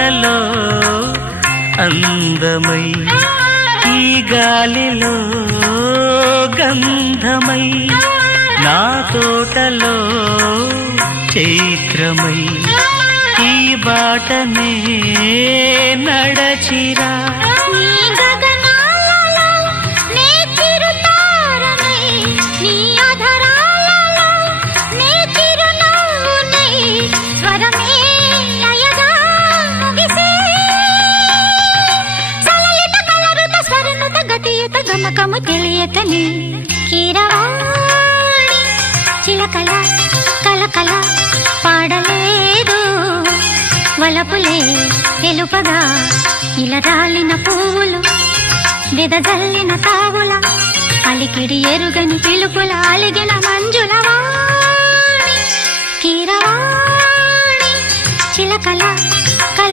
తోటలో అందమై ఈ గాలిలో గంధమై నా తోటలో చైత్రమై ఈ బాటనే నడచిరా గమకము తెలియతని కీరవాణి చిలకల కలకల పాడలేదు వలపులే తెలుపగా ఇలా రాలిన పువ్వులు వెదజల్లిన తావుల అలికిడి ఎరుగని పిలుపుల అలిగిన మంజుల వాణి కీరవాణి చిలకల